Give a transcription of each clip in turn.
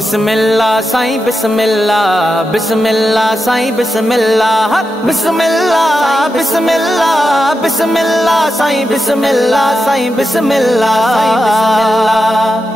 بسم اللہ سائیں بسم اللہ بسم اللہ سائیں بسم اللہ بسم اللہ بسم اللہ بسم اللہ سائیں بسم اللہ سائیں بسم اللہ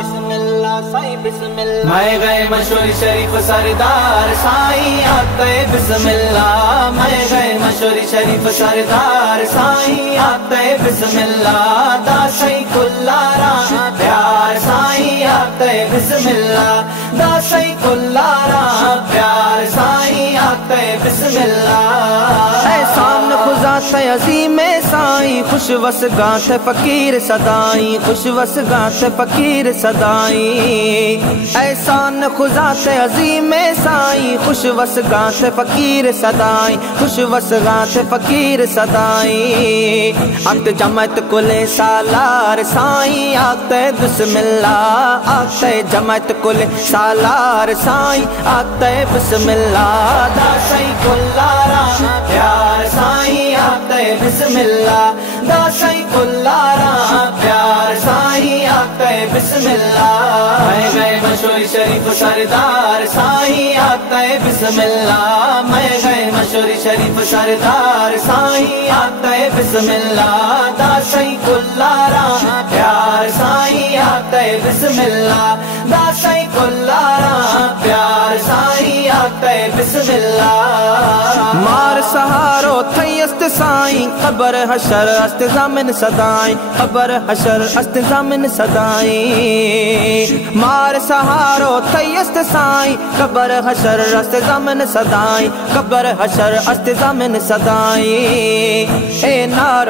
بسم اللہ سائیں بسم اللہ میں گئے مشہور شریف سردار سائیں آتے بسم اللہ میں گئے مشہور شریف سردار سائیں آتے بسم اللہ دا شیخ اللہ را پیار سائیں آتے بسم اللہ دا شیخ اللہ را پیار سائیں آتے بسم اللہ اے سامنے خزات عظیم سائیں خوش وسگات فقیر صدائیں خوش وسگات فقیر صدائیں احسان خزات عظیم سائیں خوش وسگات فقیر صدائیں خوش وسگات فقیر صدائیں عقد جماعت کل سالار سائیں آتے بسم اللہ آتے جماعت کل سالار سائیں آتے بسم اللہ دا شیخ اللہ را پیار سائیں آتے بسم اللہ دا شیخ اللہ را پیار سائیں آتے بسم اللہ میں گئے مشہور شریف سردار سائیں آتے بسم اللہ میں گئے مشہور شریف سردار سائیں آتے بسم اللہ دا شیخ اللہ را پیار سائیں آتے بسم اللہ دا شیخ اللہ را پیار سائیں آتے بسم اللہ مار سہارو تھئی است سائیں قبر حشر است زامن صدائیں قبر حشر است زامن صدائیں مار سہارو تھئی است سائیں قبر حشر است زامن صدائیں قبر حشر است زامن صدائیں اے نار